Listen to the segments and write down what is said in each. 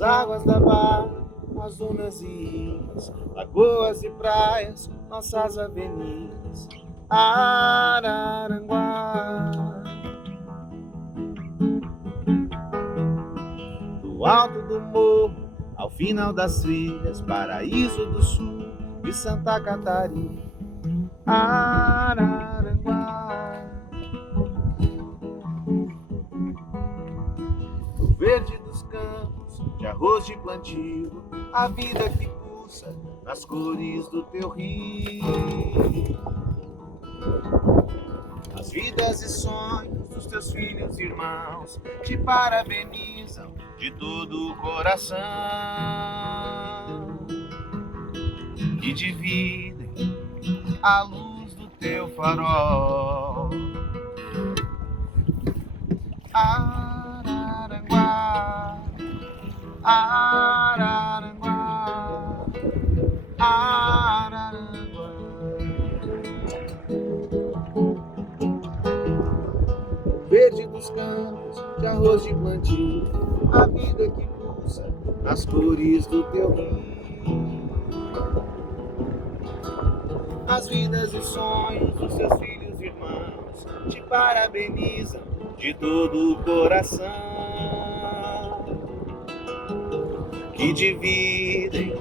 As águas da barra, as dunas e ilhas, lagoas e praias, nossas avenidas. Araranguá. Do alto do morro, ao final das trilhas, Paraíso do Sul e Santa Catarina. Araranguá. No verde dos campos, de arroz de plantio, a vida que pulsa nas cores do teu rio. As vidas e sonhos dos teus filhos e irmãos te parabenizam de todo o coração, que dividem a luz do teu farol. Araranguá, Araranguá, Araranguá. Verde dos campos, de arroz de plantio, a vida que pulsa nas cores do teu rio. As vidas e sonhos dos seus filhos e irmãos te parabenizam de todo o coração, que dividem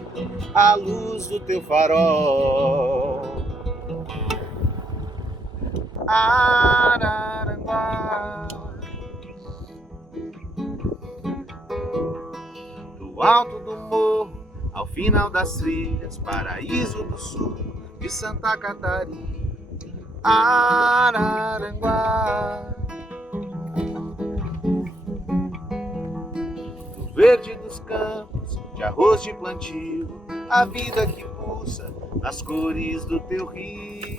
a luz do teu farol. Araranguá. Do alto do morro, ao final das trilhas, Paraíso do Sul de Santa Catarina. Araranguá. Do verde dos campos, de arroz de plantio, a vida que pulsa nas cores do teu rio.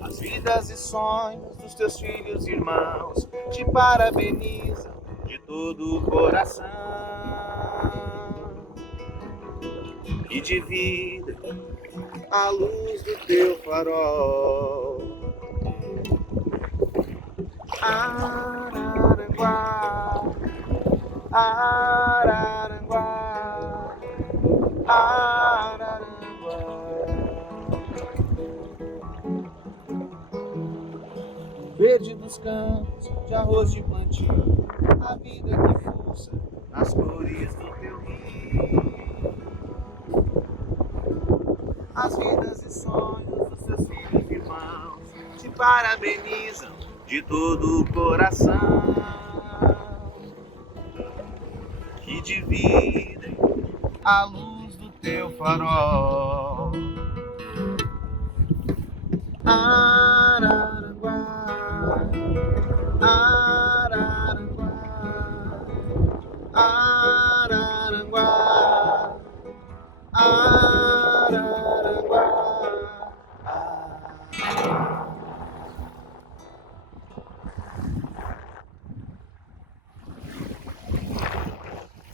As vidas e sonhos dos teus filhos e irmãos te parabenizam de todo o coração, que dividem a luz do teu farol. Araranguá, Araranguá, Araranguá. Verde dos campos, de arroz de plantio, a vida que pulsa nas cores do teu rio. As vidas e sonhos dos seus filhos e irmãos te parabenizam de todo o coração, que dividem a luz do teu farol.